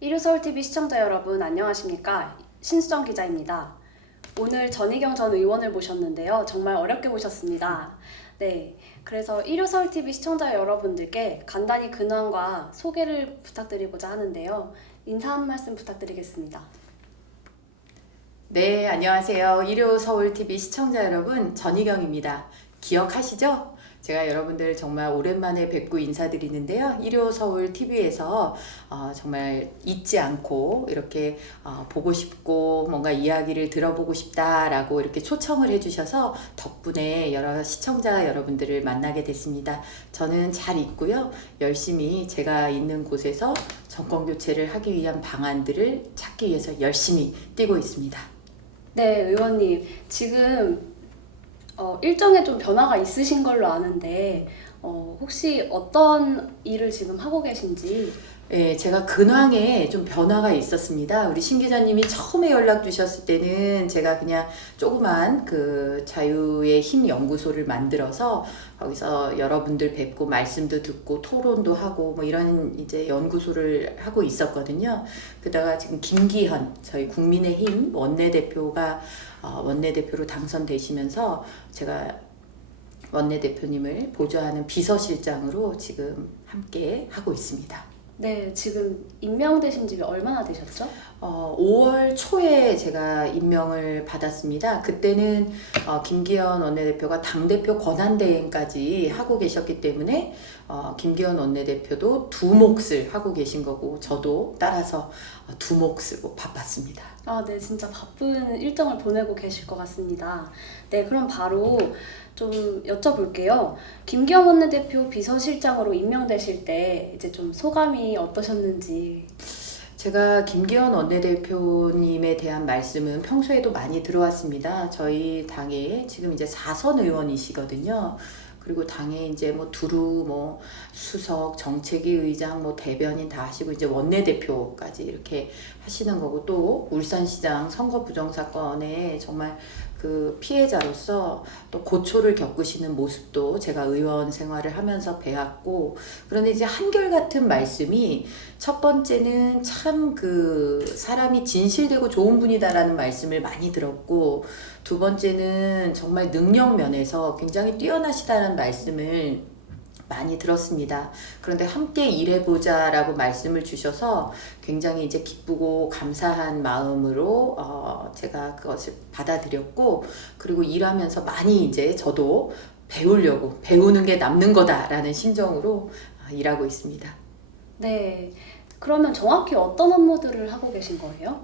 일요서울TV 시청자 여러분 안녕하십니까? 신수정 기자입니다. 오늘 전희경 전 의원을 모셨는데요. 정말 어렵게 모셨습니다. 네, 그래서 일요서울TV 시청자 여러분들께 간단히 근황과 소개를 부탁드리고자 하는데요. 인사 한 말씀 부탁드리겠습니다. 네, 안녕하세요. 일요 서울 TV 시청자 여러분, 전희경입니다. 기억하시죠? 제가 여러분들 정말 오랜만에 뵙고 인사드리는데요. 일요 서울 TV에서 정말 잊지 않고 이렇게 보고 싶고 뭔가 이야기를 들어보고 싶다라고 이렇게 초청을 해주셔서 덕분에 여러 시청자 여러분들을 만나게 됐습니다. 저는 잘 있고요. 열심히 제가 있는 곳에서 정권 교체를 하기 위한 방안들을 찾기 위해서 열심히 뛰고 있습니다. 네, 의원님. 지금 일정에 좀 변화가 있으신 걸로 아는데 혹시 어떤 일을 지금 하고 계신지. 예, 제가 근황에 좀 변화가 있었습니다. 우리 신 기자님이 처음에 연락 주셨을 때는 제가 그냥 조그만 그 자유의 힘 연구소를 만들어서 거기서 여러분들 뵙고 말씀도 듣고 토론도 하고 뭐 이런 이제 연구소를 하고 있었거든요. 그러다가 지금 김기현 저희 국민의힘 원내대표가 원내대표로 당선되시면서 제가 원내대표님을 보좌하는 비서실장으로 지금 함께 하고 있습니다. 네, 지금 임명되신 지 얼마나 되셨죠? 5월 초에 제가 임명을 받았습니다. 그때는 김기현 원내대표가 당대표 권한대행까지 하고 계셨기 때문에 김기현 원내대표도 두 몫을 하고 계신 거고 저도 따라서 두 몫으로 바빴습니다. 네, 진짜 바쁜 일정을 보내고 계실 것 같습니다. 네, 그럼 바로 좀 여쭤볼게요. 김기현 원내대표 비서실장으로 임명되실 때 이제 좀 소감이 어떠셨는지. 제가 김기현 원내대표님에 대한 말씀은 평소에도 많이 들어왔습니다. 저희 당에 지금 이제 4선 의원이시거든요. 그리고 당에 이제 뭐 두루 뭐 수석, 정책위 의장, 뭐 대변인 다 하시고 이제 원내대표까지 이렇게 하시는 거고 또 울산시장 선거 부정 사건에 정말 그 피해자로서 또 고초를 겪으시는 모습도 제가 의원 생활을 하면서 배웠고 그런데 이제 한결같은 말씀이 첫 번째는 참 그 사람이 진실되고 좋은 분이다라는 말씀을 많이 들었고 두 번째는 정말 능력 면에서 굉장히 뛰어나시다는 말씀을 많이 들었습니다. 그런데 함께 일해보자라고 말씀을 주셔서 굉장히 이제 기쁘고 감사한 마음으로 제가 그것을 받아들였고 그리고 일하면서 많이 이제 저도 배우려고 배우는 게 남는 거다라는 심정으로 일하고 있습니다. 네, 그러면 정확히 어떤 업무들을 하고 계신 거예요?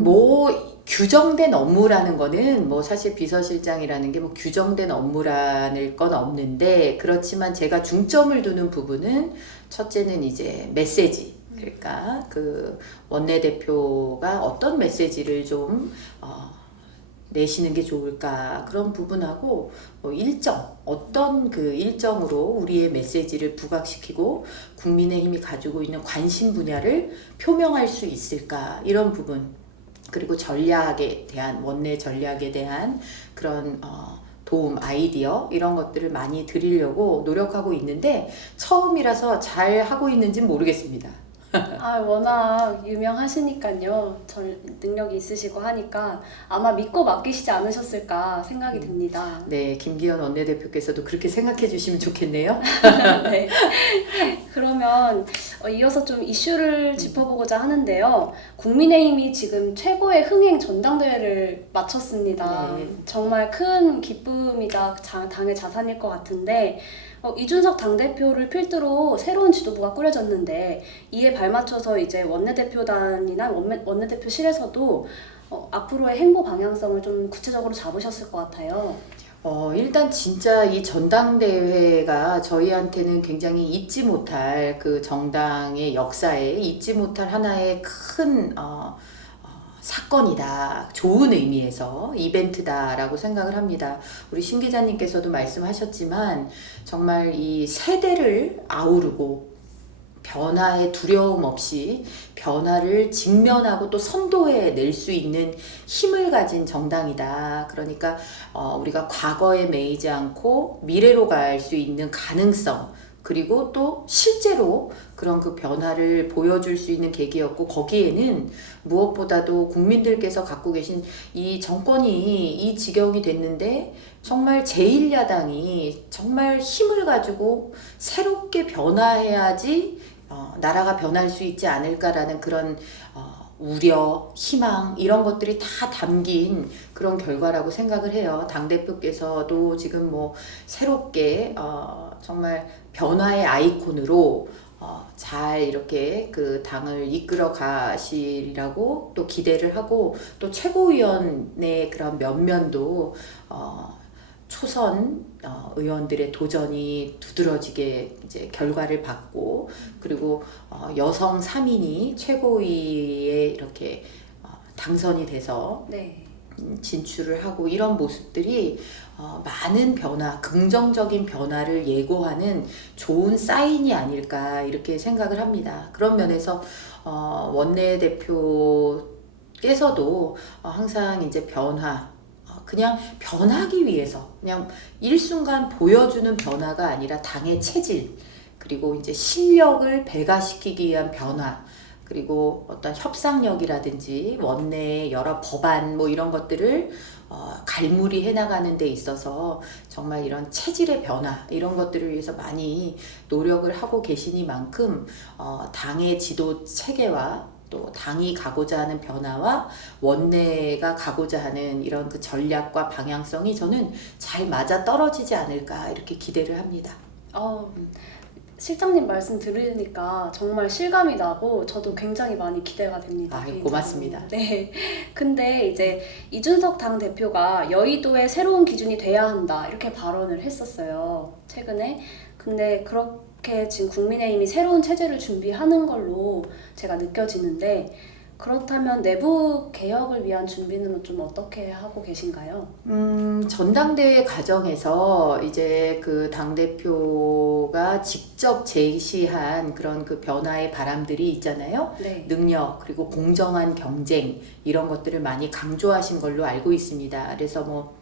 뭐 규정된 업무라는 거는 뭐 사실 비서실장이라는 게 뭐 규정된 업무라는 건 없는데 그렇지만 제가 중점을 두는 부분은 첫째는 이제 메시지 그러니까 그 원내대표가 어떤 메시지를 좀 내시는 게 좋을까 그런 부분하고 일정 어떤 그 일정으로 우리의 메시지를 부각시키고 국민의힘이 가지고 있는 관심 분야를 표명할 수 있을까 이런 부분 그리고 전략에 대한 원내 전략에 대한 그런 도움 아이디어 이런 것들을 많이 드리려고 노력하고 있는데 처음이라서 잘 하고 있는지는 모르겠습니다. 워낙 유명하시니까요. 능력이 있으시고 하니까 아마 믿고 맡기시지 않으셨을까 생각이 듭니다. 네, 김기현 원내대표께서도 그렇게 생각해 주시면 좋겠네요. 네. 그러면 이어서 좀 이슈를 짚어보고자 하는데요. 국민의힘이 지금 최고의 흥행 전당대회를 마쳤습니다. 네. 정말 큰 기쁨이자 당의 자산일 것 같은데 이준석 당대표를 필두로 새로운 지도부가 꾸려졌는데 이에 발맞춰서 이제 원내대표단이나 원내대표실에서도 앞으로의 행보 방향성을 좀 구체적으로 잡으셨을 것 같아요. 일단 진짜 이 전당대회가 저희한테는 굉장히 잊지 못할 그 정당의 역사에 잊지 못할 하나의 큰 사건이다. 좋은 의미에서 이벤트다라고 생각을 합니다. 우리 신 기자님께서도 말씀하셨지만 정말 이 세대를 아우르고 변화에 두려움 없이 변화를 직면하고 또 선도해 낼 수 있는 힘을 가진 정당이다. 그러니까 우리가 과거에 매이지 않고 미래로 갈 수 있는 가능성 그리고 또 실제로 그런 그 변화를 보여줄 수 있는 계기였고, 거기에는 무엇보다도 국민들께서 갖고 계신 이 정권이 이 지경이 됐는데 정말 제1야당이 정말 힘을 가지고 새롭게 변화해야지 나라가 변할 수 있지 않을까라는 그런 우려, 희망 이런 것들이 다 담긴 그런 결과라고 생각을 해요. 당대표께서도 지금 뭐 새롭게 정말 변화의 아이콘으로 잘 이렇게 그 당을 이끌어 가시리라고 또 기대를 하고, 또 최고위원의 그런 면면도 초선 의원들의 도전이 두드러지게 이제 결과를 받고, 그리고 여성 3인이 최고위에 이렇게 당선이 돼서 네. 진출을 하고, 이런 모습들이 많은 변화, 긍정적인 변화를 예고하는 좋은 사인이 아닐까 이렇게 생각을 합니다. 그런 면에서 원내대표께서도 항상 이제 그냥 변하기 위해서 그냥 일순간 보여주는 변화가 아니라 당의 체질, 그리고 이제 실력을 배가시키기 위한 변화, 그리고 어떤 협상력이라든지 원내의 여러 법안 뭐 이런 것들을 갈무리 해나가는 데 있어서 정말 이런 체질의 변화 이런 것들을 위해서 많이 노력을 하고 계시니만큼 당의 지도 체계와 또 당이 가고자 하는 변화와 원내가 가고자 하는 이런 그 전략과 방향성이 저는 잘 맞아 떨어지지 않을까 이렇게 기대를 합니다. 실장님 말씀 들으니까 정말 실감이 나고 저도 굉장히 많이 기대가 됩니다. 고맙습니다. 네. 근데 이제 이준석 당대표가 여의도의 새로운 기준이 돼야 한다 이렇게 발언을 했었어요. 최근에. 근데 그렇게 지금 국민의힘이 새로운 체제를 준비하는 걸로 제가 느껴지는데, 그렇다면 내부 개혁을 위한 준비는 좀 어떻게 하고 계신가요? 전당대회 과정에서 이제 그 당대표가 직접 제시한 그런 그 변화의 바람들이 있잖아요. 네. 능력, 그리고 공정한 경쟁, 이런 것들을 많이 강조하신 걸로 알고 있습니다. 그래서 뭐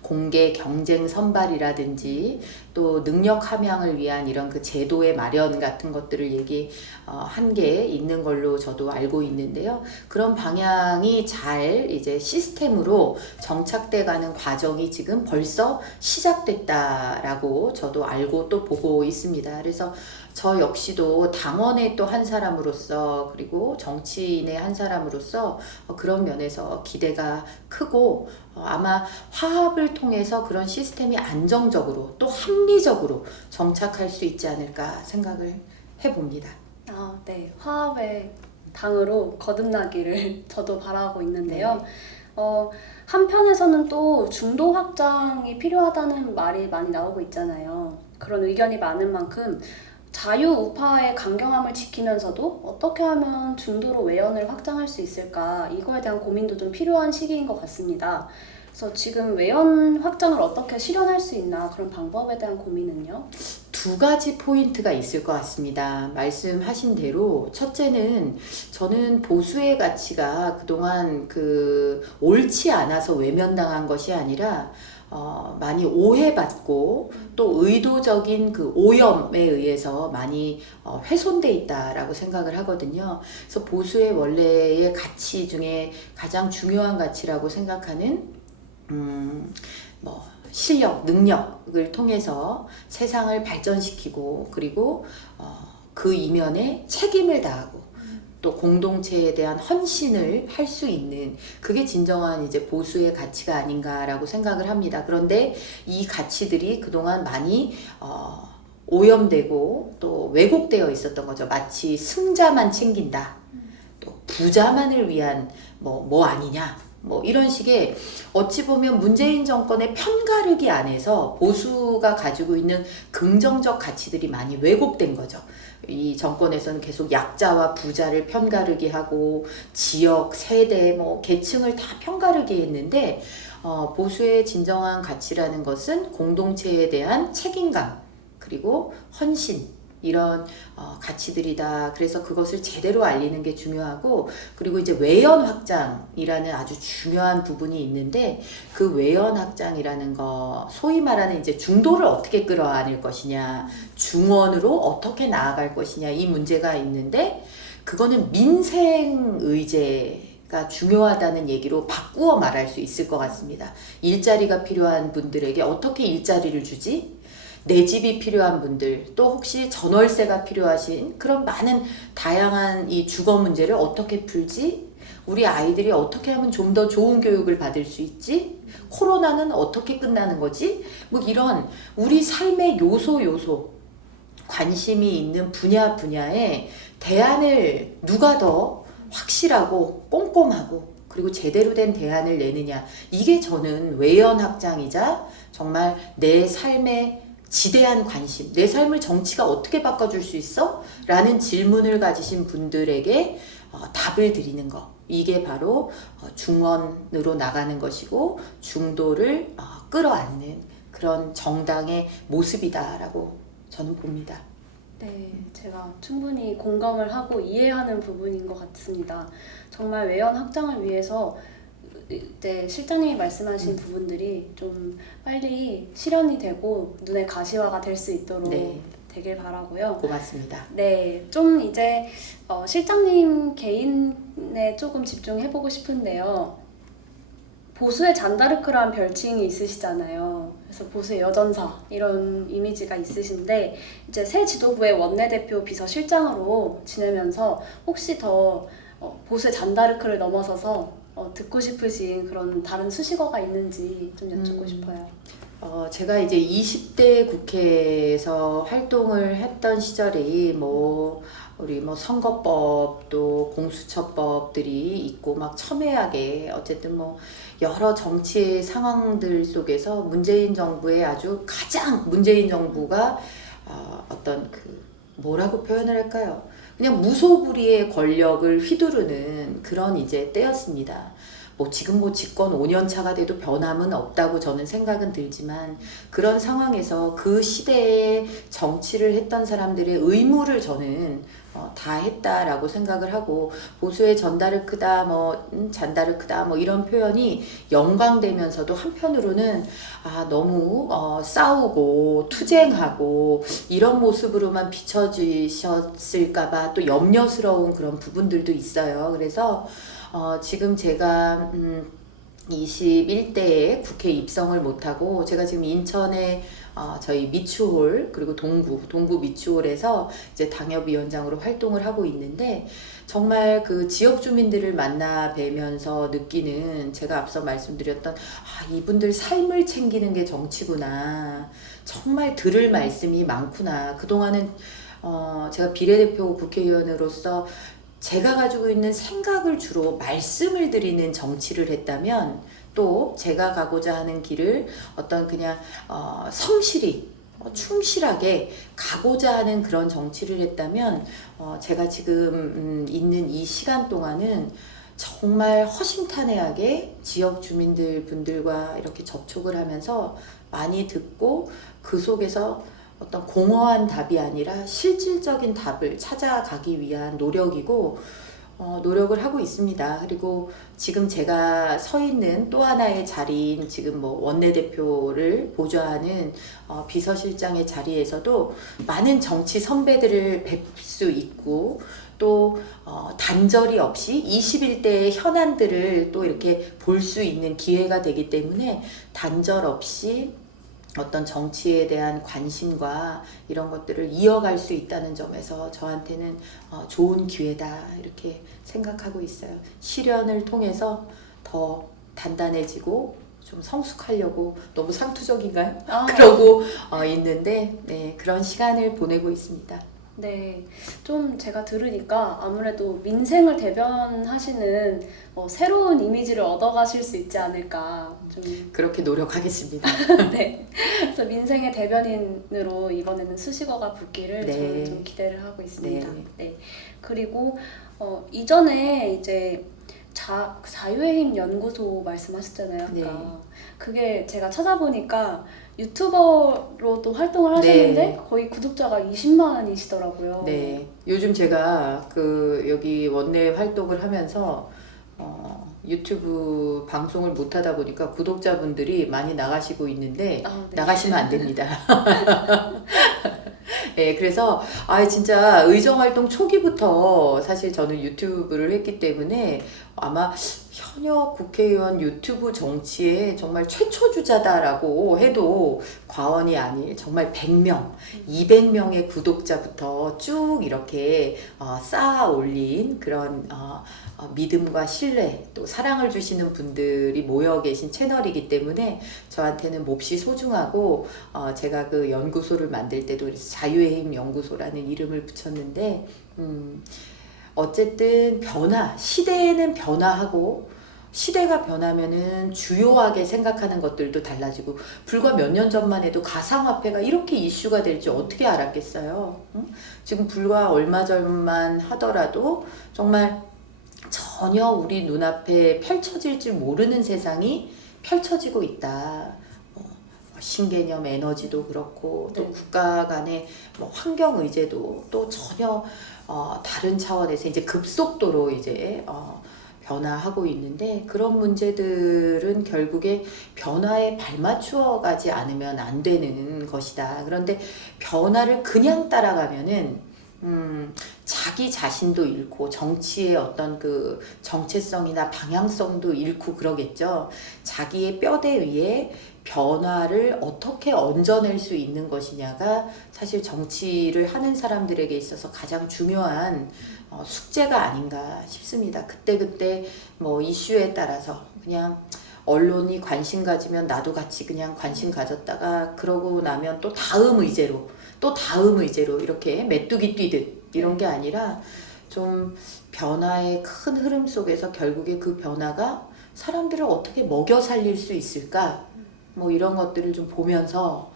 공개 경쟁 선발이라든지 또 능력 함양을 위한 이런 그 제도의 마련 같은 것들을 얘기한 게 있는 걸로 저도 알고 있는데요. 그런 방향이 잘 이제 시스템으로 정착돼 가는 과정이 지금 벌써 시작됐다라고 저도 알고 또 보고 있습니다. 그래서 저 역시도 당원의 또 한 사람으로서, 그리고 정치인의 한 사람으로서 그런 면에서 기대가 크고, 아마 화합을 통해서 그런 시스템이 안정적으로 또 합리적으로 정착할 수 있지 않을까 생각을 해봅니다. 네. 화합의 당으로 거듭나기를 저도 바라고 있는데요. 한편에서는 또 중도 확장이 필요하다는 말이 많이 나오고 있잖아요. 그런 의견이 많은 만큼 자유우파의 강경함을 지키면서도 어떻게 하면 중도로 외연을 확장할 수 있을까, 이거에 대한 고민도 좀 필요한 시기인 것 같습니다. 그래서 지금 외연 확장을 어떻게 실현할 수 있나, 그런 방법에 대한 고민은요? 두 가지 포인트가 있을 것 같습니다. 말씀하신 대로 첫째는, 저는 보수의 가치가 그동안 옳지 않아서 외면당한 것이 아니라 많이 오해받고 또 의도적인 그 오염에 의해서 많이 훼손돼 있다라고 생각을 하거든요. 그래서 보수의 원래의 가치 중에 가장 중요한 가치라고 생각하는 실력, 능력을 통해서 세상을 발전시키고, 그리고 그 이면에 책임을 다하고 또 공동체에 대한 헌신을 할 수 있는, 그게 진정한 이제 보수의 가치가 아닌가라고 생각을 합니다. 그런데 이 가치들이 그동안 많이 오염되고 또 왜곡되어 있었던 거죠. 마치 승자만 챙긴다, 또 부자만을 위한 뭐 아니냐, 이런 식의, 어찌 보면 문재인 정권의 편가르기 안에서 보수가 가지고 있는 긍정적 가치들이 많이 왜곡된 거죠. 이 정권에서는 계속 약자와 부자를 편가르기 하고 지역, 세대, 계층을 다 편가르기 했는데, 보수의 진정한 가치라는 것은 공동체에 대한 책임감, 그리고 헌신, 이런 가치들이다. 그래서 그것을 제대로 알리는 게 중요하고, 그리고 이제 외연 확장이라는 아주 중요한 부분이 있는데, 그 외연 확장이라는 거, 소위 말하는 이제 중도를 어떻게 끌어안을 것이냐, 중원으로 어떻게 나아갈 것이냐, 이 문제가 있는데, 그거는 민생 의제가 중요하다는 얘기로 바꾸어 말할 수 있을 것 같습니다. 일자리가 필요한 분들에게 어떻게 일자리를 주지? 내 집이 필요한 분들, 또 혹시 전월세가 필요하신 그런 많은 다양한 이 주거 문제를 어떻게 풀지? 우리 아이들이 어떻게 하면 좀 더 좋은 교육을 받을 수 있지? 코로나는 어떻게 끝나는 거지? 뭐 이런 우리 삶의 요소 관심이 있는 분야에 대안을 누가 더 확실하고 꼼꼼하고 그리고 제대로 된 대안을 내느냐, 이게 저는 외연 확장이자 정말 내 삶의 지대한 관심, 내 삶을 정치가 어떻게 바꿔줄 수 있어? 라는 질문을 가지신 분들에게 답을 드리는 거, 이게 바로 중원으로 나가는 것이고 중도를 끌어안는 그런 정당의 모습이다라고 저는 봅니다. 네, 제가 충분히 공감을 하고 이해하는 부분인 것 같습니다. 정말 외연 확장을 위해서 이제 실장님이 말씀하신 부분들이 좀 빨리 실현이 되고 눈에 가시화가 될 수 있도록 네. 되길 바라고요. 고맙습니다. 네, 좀 이제 실장님 개인에 조금 집중해보고 싶은데요. 보수의 잔다르크라는 별칭이 있으시잖아요. 그래서 보수의 여전사 이런 이미지가 있으신데 이제 새 지도부의 원내대표 비서실장으로 지내면서 혹시 더 보수의 잔다르크를 넘어서서 듣고 싶으신 그런 다른 수식어가 있는지 좀 여쭙고 싶어요. 제가 이제 20대 국회에서 활동을 했던 시절에 우리 선거법도 공수처법들이 있고 막 첨예하게 어쨌든 여러 정치의 상황들 속에서 문재인 정부의 아주 가장 문재인 정부가 어떤 뭐라고 표현을 할까요? 그냥 무소불위의 권력을 휘두르는 그런 이제 때였습니다. 지금 집권 5년 차가 돼도 변함은 없다고 저는 생각은 들지만, 그런 상황에서 그 시대에 정치를 했던 사람들의 의무를 저는 다 했다라고 생각을 하고, 보수의 잔다르크다 잔다르크다 이런 표현이 영광되면서도 한편으로는 너무 싸우고 투쟁하고 이런 모습으로만 비춰지셨을까봐 또 염려스러운 그런 부분들도 있어요. 그래서 지금 제가 21대에 국회 입성을 못하고, 제가 지금 인천에 저희 미추홀 그리고 동구 미추홀에서 이제 당협위원장으로 활동을 하고 있는데, 정말 그 지역 주민들을 만나 뵈면서 느끼는, 제가 앞서 말씀드렸던 이분들 삶을 챙기는 게 정치구나, 정말 들을 말씀이 많구나. 그동안은 제가 비례대표 국회의원으로서 제가 가지고 있는 생각을 주로 말씀을 드리는 정치를 했다면, 또 제가 가고자 하는 길을 그냥 성실히 충실하게 가고자 하는 그런 정치를 했다면, 제가 지금 있는 이 시간 동안은 정말 허심탄회하게 지역 주민들 분들과 이렇게 접촉을 하면서 많이 듣고, 그 속에서 어떤 공허한 답이 아니라 실질적인 답을 찾아가기 위한 노력이고, 노력을 하고 있습니다. 그리고 지금 제가 서 있는 또 하나의 자리인 지금 원내대표를 보좌하는 비서실장의 자리에서도 많은 정치 선배들을 뵐 수 있고, 또 단절이 없이 21대의 현안들을 또 이렇게 볼 수 있는 기회가 되기 때문에, 단절 없이 어떤 정치에 대한 관심과 이런 것들을 이어갈 수 있다는 점에서 저한테는 좋은 기회다, 이렇게 생각하고 있어요. 실현을 통해서 더 단단해지고 좀 성숙하려고, 너무 상투적인가요? 그러고 있는데, 네, 그런 시간을 보내고 있습니다. 네, 좀 제가 들으니까 아무래도 민생을 대변하시는 새로운 이미지를 얻어가실 수 있지 않을까 좀 그렇게 노력하겠습니다. 네, 그래서 민생의 대변인으로 이번에는 수식어가 붙기를 네. 저는 좀 기대를 하고 있습니다. 네. 네, 그리고 이전에 이제 자유의 힘 연구소 말씀하셨잖아요. 아까. 네. 그게 제가 찾아보니까 유튜버로도 활동을 하셨는데 네. 거의 구독자가 20만이시더라고요. 네. 요즘 제가 그 여기 원내 활동을 하면서 유튜브 방송을 못 하다 보니까 구독자분들이 많이 나가시고 있는데 아, 네. 나가시면 안 됩니다. 네, 그래서 진짜 의정활동 초기부터 사실 저는 유튜브를 했기 때문에 아마 현역 국회의원 유튜브 정치의 정말 최초 주자다라고 해도 과언이 아닐 정말 100명, 200명의 구독자부터 쭉 이렇게 쌓아 올린 그런 믿음과 신뢰 또 사랑을 주시는 분들이 모여 계신 채널이기 때문에 저한테는 몹시 소중하고 제가 그 연구소를 만들 때도 자유의 힘 연구소라는 이름을 붙였는데 어쨌든 시대에는 변화하고 시대가 변하면은 주요하게 생각하는 것들도 달라지고 불과 몇 년 전만 해도 가상화폐가 이렇게 이슈가 될지 어떻게 알았겠어요? 응? 지금 불과 얼마 전만 하더라도 정말 전혀 우리 눈앞에 펼쳐질 줄 모르는 세상이 펼쳐지고 있다. 신개념 에너지도 그렇고 또 네. 국가 간의 환경 의제도 또 전혀 다른 차원에서 이제 급속도로 이제 변화하고 있는데 그런 문제들은 결국에 변화에 발맞추어 가지 않으면 안 되는 것이다. 그런데 변화를 그냥 따라가면은 자기 자신도 잃고 정치의 어떤 그 정체성이나 방향성도 잃고 그러겠죠. 자기의 뼈대 위에 변화를 어떻게 얹어낼 수 있는 것이냐가 사실 정치를 하는 사람들에게 있어서 가장 중요한 숙제가 아닌가 싶습니다. 그때그때 이슈에 따라서 그냥 언론이 관심 가지면 나도 같이 그냥 관심 가졌다가 그러고 나면 또 다음 의제로 이렇게 메뚜기 뛰듯 이런 게 아니라 좀 변화의 큰 흐름 속에서 결국에 그 변화가 사람들을 어떻게 먹여 살릴 수 있을까 이런 것들을 좀 보면서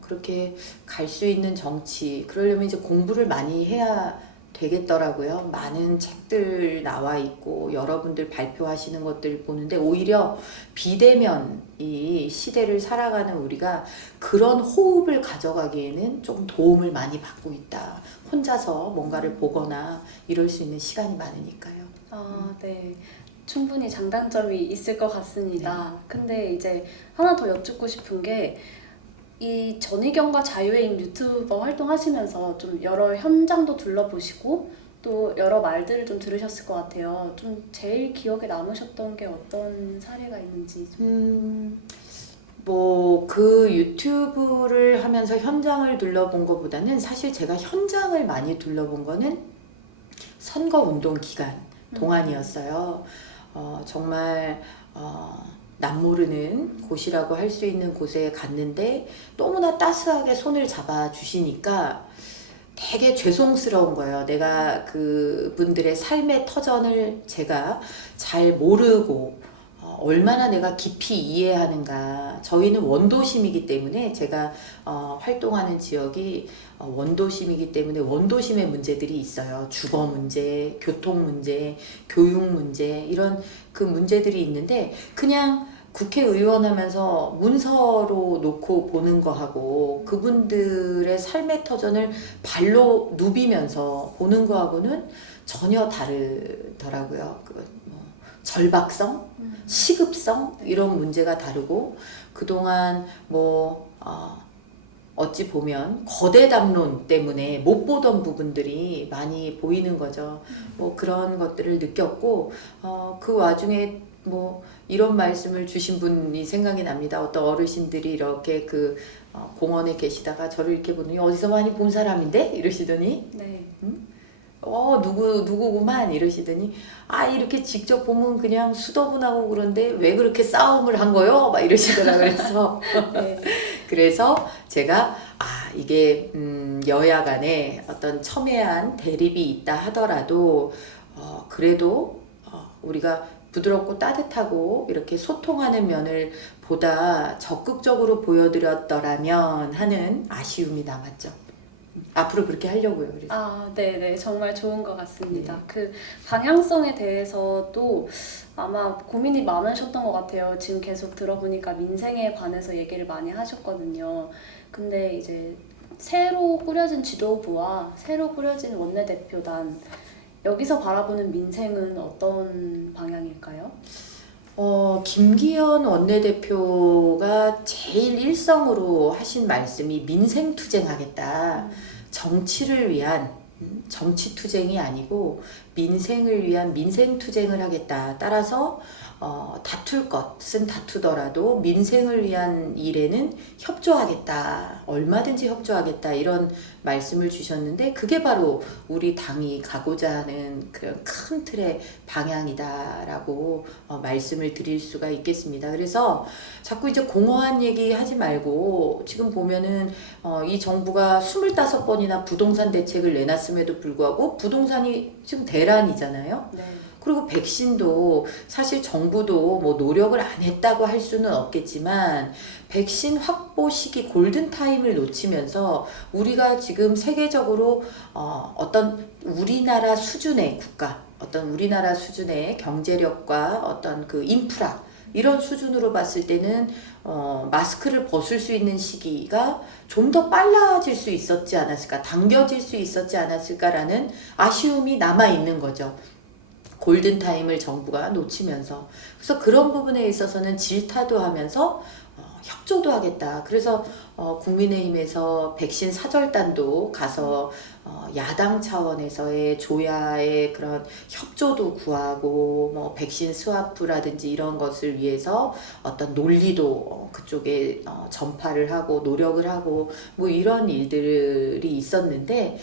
그렇게 갈 수 있는 정치 그러려면 이제 공부를 많이 해야 되겠더라고요. 많은 책들 나와 있고 여러분들 발표하시는 것들 보는데 오히려 비대면 이 시대를 살아가는 우리가 그런 호흡을 가져가기에는 조금 도움을 많이 받고 있다. 혼자서 뭔가를 보거나 이럴 수 있는 시간이 많으니까요. 네. 충분히 장단점이 있을 것 같습니다. 근데 이제 하나 더 여쭙고 싶은 게 이 전희경과 자유의 힘 유튜버 활동하시면서 좀 여러 현장도 둘러보시고 또 여러 말들을 좀 들으셨을 것 같아요. 좀 제일 기억에 남으셨던 게 어떤 사례가 있는지 좀. 그 유튜브를 하면서 현장을 둘러본 것보다는 사실 제가 현장을 많이 둘러본 거는 선거운동 기간 동안이었어요. 정말 남모르는 곳이라고 할 수 있는 곳에 갔는데 너무나 따스하게 손을 잡아주시니까 되게 죄송스러운 거예요. 내가 그분들의 삶의 터전을 제가 잘 모르고 얼마나 내가 깊이 이해하는가. 저희는 원도심이기 때문에 제가 활동하는 지역이 원도심이기 때문에 원도심의 문제들이 있어요. 주거 문제, 교통 문제, 교육 문제 이런 그 문제들이 있는데 그냥 국회의원 하면서 문서로 놓고 보는 거하고 그분들의 삶의 터전을 발로 누비면서 보는 거하고는 전혀 다르더라고요. 절박성, 시급성 이런 문제가 다르고 그동안 어찌 보면 거대 담론 때문에 못 보던 부분들이 많이 보이는 거죠. 그런 것들을 느꼈고 그 와중에 이런 말씀을 주신 분이 생각이 납니다. 어떤 어르신들이 이렇게 공원에 계시다가 저를 이렇게 보더니 어디서 많이 본 사람인데? 이러시더니 네. 누구구만 이러시더니 이렇게 직접 보면 그냥 수더분하고 그런데 왜 그렇게 싸움을 한 거요? 막 이러시더라고요. 그래서 네. 그래서 제가 이게 여야 간에 어떤 첨예한 대립이 있다 하더라도 그래도 우리가 부드럽고 따뜻하고 이렇게 소통하는 면을 보다 적극적으로 보여드렸더라면 하는 아쉬움이 남았죠. 앞으로 그렇게 하려고요. 그래서. 아, 네네. 정말 좋은 것 같습니다. 네. 그 방향성에 대해서도 아마 고민이 많으셨던 것 같아요. 지금 계속 들어보니까 민생에 관해서 얘기를 많이 하셨거든요. 근데 이제 새로 꾸려진 지도부와 새로 꾸려진 원내대표단, 여기서 바라보는 민생은 어떤 방향일까요? 김기현 원내대표가 제일 일성으로 하신 말씀이 민생투쟁하겠다. 정치를 위한 정치투쟁이 아니고 민생을 위한 민생투쟁을 하겠다. 따라서 다툴 것은 다투더라도 민생을 위한 일에는 협조하겠다. 얼마든지 협조하겠다. 이런 말씀을 주셨는데 그게 바로 우리 당이 가고자 하는 그런 큰 틀의 방향이다라고 말씀을 드릴 수가 있겠습니다. 그래서 자꾸 이제 공허한 얘기 하지 말고 지금 보면은 이 정부가 25번이나 부동산 대책을 내놨음에도 불구하고 부동산이 지금 대란이잖아요. 네. 그리고 백신도 사실 정부도 뭐 노력을 안 했다고 할 수는 없겠지만 백신 확보 시기 골든타임을 놓치면서 우리가 지금 세계적으로 어떤 우리나라 수준의 국가, 어떤 우리나라 수준의 경제력과 어떤 그 인프라 이런 수준으로 봤을 때는 마스크를 벗을 수 있는 시기가 좀 더 빨라질 수 있었지 않았을까, 당겨질 수 있었지 않았을까라는 아쉬움이 남아 있는 거죠. 골든타임을 정부가 놓치면서. 그래서 그런 부분에 있어서는 질타도 하면서 협조도 하겠다. 그래서 국민의힘에서 백신 사절단도 가서 야당 차원에서의 조야의 그런 협조도 구하고 뭐 백신 스와프라든지 이런 것을 위해서 어떤 논리도 그쪽에 전파를 하고 노력을 하고 뭐 이런 일들이 있었는데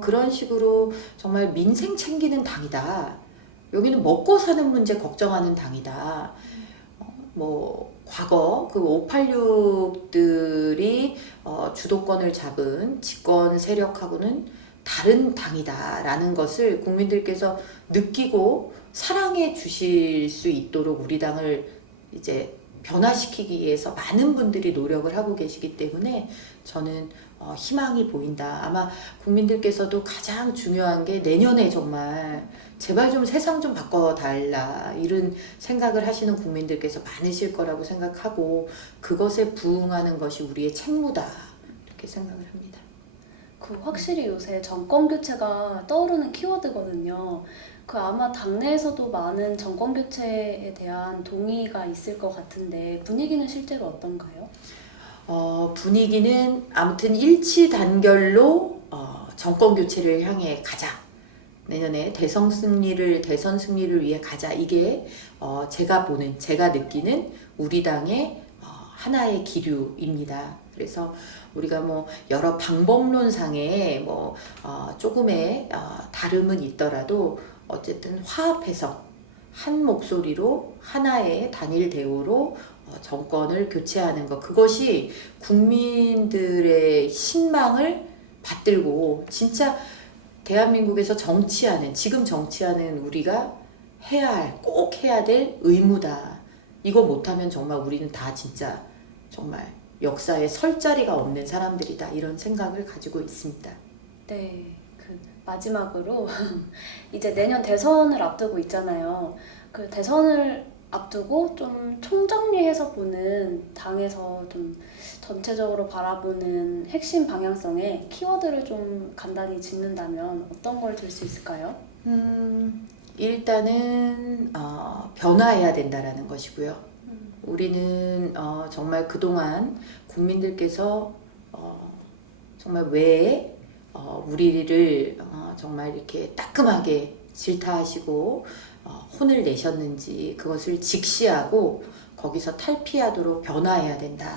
그런 식으로 정말 민생 챙기는 당이다. 여기는 먹고 사는 문제 걱정하는 당이다. 뭐 과거 그 586들이 주도권을 잡은 집권 세력하고는 다른 당이다라는 것을 국민들께서 느끼고 사랑해 주실 수 있도록 우리 당을 이제 변화시키기 위해서 많은 분들이 노력을 하고 계시기 때문에 저는 희망이 보인다. 아마 국민들께서도 가장 중요한 게 내년에 정말 제발 좀 세상 좀 바꿔달라 이런 생각을 하시는 국민들께서 많으실 거라고 생각하고 그것에 부응하는 것이 우리의 책무다 이렇게 생각을 합니다. 그 확실히 요새 정권 교체가 떠오르는 키워드거든요. 그 아마 당내에서도 많은 정권 교체에 대한 동의가 있을 것 같은데 분위기는 실제로 어떤가요? 분위기는 아무튼 일치 단결로 정권 교체를 향해 가자. 내년에 대선 승리를 위해 가자. 이게 제가 느끼는 우리 당의 하나의 기류입니다. 그래서 우리가 뭐 여러 방법론상에 뭐 조금의 다름은 있더라도 어쨌든 화합해서 한 목소리로 하나의 단일 대우로 정권을 교체하는 것, 그것이 국민들의 신망을 받들고 진짜 대한민국에서 지금 정치하는 우리가 꼭 해야 될 의무다. 이거 못하면 정말 우리는 다 진짜 정말 역사에 설 자리가 없는 사람들이다. 이런 생각을 가지고 있습니다. 네, 그 마지막으로 이제 내년 대선을 앞두고 있잖아요. 그 대선을 앞두고 좀 총정리해서 보는 당에서 좀 전체적으로 바라보는 핵심 방향성의 키워드를 좀 간단히 짚는다면 어떤 걸 들 수 있을까요? 일단은 변화해야 된다라는 것이고요. 우리는 정말 그동안 국민들께서 정말 왜 우리를 정말 이렇게 따끔하게 질타하시고 혼을 내셨는지 그것을 직시하고 거기서 탈피하도록 변화해야 된다.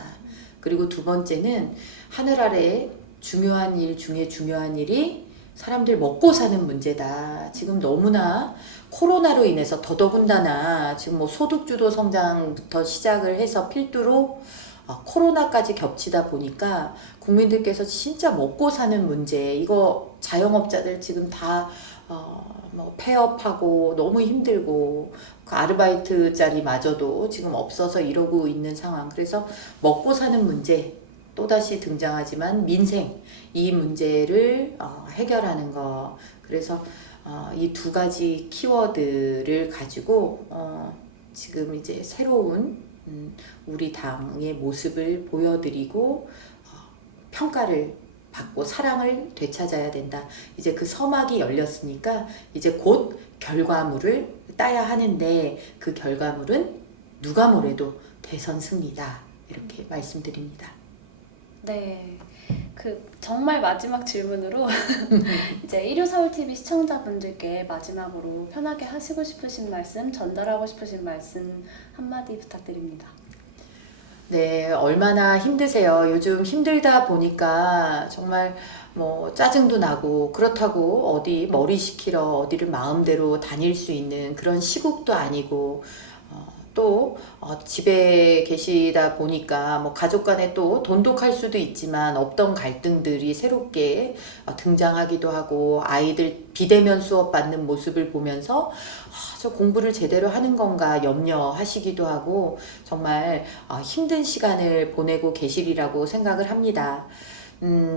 그리고 두 번째는 하늘 아래 중요한 일 중에 중요한 일이 사람들 먹고 사는 문제다. 지금 너무나 코로나로 인해서 더더군다나 지금 뭐 소득주도 성장부터 시작을 해서 필두로 코로나까지 겹치다 보니까 국민들께서 진짜 먹고 사는 문제, 이거 자영업자들 지금 다 뭐 폐업하고 너무 힘들고 그 아르바이트 자리마저도 지금 없어서 이러고 있는 상황. 그래서 먹고 사는 문제, 또다시 등장하지만 민생 이 문제를 해결하는 거. 그래서 이 두 가지 키워드를 가지고 지금 이제 새로운 우리 당의 모습을 보여드리고 평가를 받고 사랑을 되찾아야 된다. 이제 그 서막이 열렸으니까 이제 곧 결과물을 따야 하는데 그 결과물은 누가 뭐래도 대선 승리다. 이렇게 말씀드립니다. 네. 정말 마지막 질문으로 이제 일요서울TV 시청자분들께 마지막으로 편하게 하시고 싶으신 말씀, 전달하고 싶으신 말씀 한마디 부탁드립니다. 네, 얼마나 힘드세요. 요즘 힘들다 보니까 정말 뭐 짜증도 나고 그렇다고 어디 머리 식히러 어디를 마음대로 다닐 수 있는 그런 시국도 아니고 또 집에 계시다 보니까 뭐 가족 간에 또 돈독할 수도 있지만 없던 갈등들이 새롭게 등장하기도 하고 아이들 비대면 수업 받는 모습을 보면서 저 공부를 제대로 하는 건가 염려하시기도 하고 정말 힘든 시간을 보내고 계시리라고 생각을 합니다.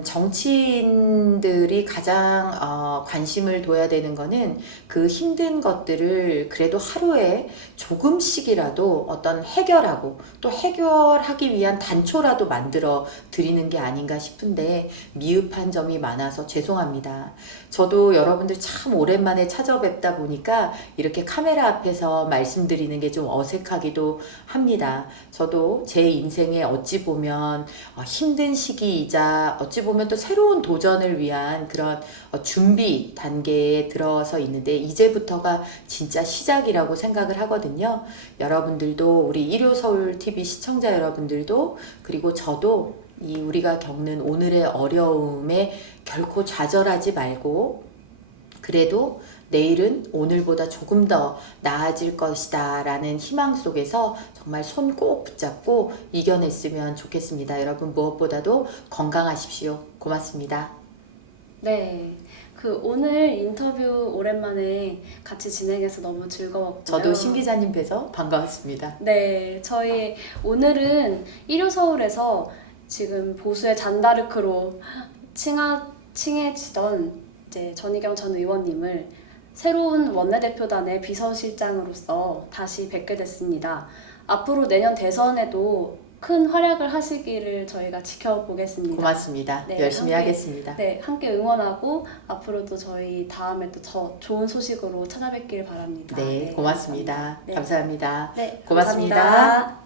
정치인들이 가장 관심을 둬야 되는 거는 그 힘든 것들을 그래도 하루에 조금씩이라도 어떤 해결하고 또 해결하기 위한 단초라도 만들어 드리는 게 아닌가 싶은데 미흡한 점이 많아서 죄송합니다. 저도 여러분들 참 오랜만에 찾아뵙다 보니까 이렇게 카메라 앞에서 말씀드리는 게 좀 어색하기도 합니다. 저도 제 인생에 어찌 보면 힘든 시기이자 어찌 보면 또 새로운 도전을 위한 그런 준비 단계에 들어서 있는데 이제부터가 진짜 시작이라고 생각을 하거든요. 여러분들도 우리 일요서울TV 시청자 여러분들도 그리고 저도 우리가 겪는 오늘의 어려움에 결코 좌절하지 말고 그래도 내일은 오늘보다 조금 더 나아질 것이다 라는 희망 속에서 정말 손 꼭 붙잡고 이겨냈으면 좋겠습니다. 여러분 무엇보다도 건강하십시오. 고맙습니다. 네. 오늘 인터뷰 오랜만에 같이 진행해서 너무 즐거웠고요. 저도 신 기자님 뵈서 반가웠습니다. 네. 저희 오늘은 일요서울에서 지금 보수의 잔다르크로 칭해지던 이제 전희경 전 의원님을 새로운 원내대표단의 비서실장으로서 다시 뵙게 됐습니다. 앞으로 내년 대선에도 큰 활약을 하시기를 저희가 지켜보겠습니다. 고맙습니다. 네, 열심히 함께, 하겠습니다. 네, 함께 응원하고 앞으로도 저희 다음에 또 더 좋은 소식으로 찾아뵙길 바랍니다. 네, 고맙습니다. 네. 감사합니다. 네, 고맙습니다. 감사합니다.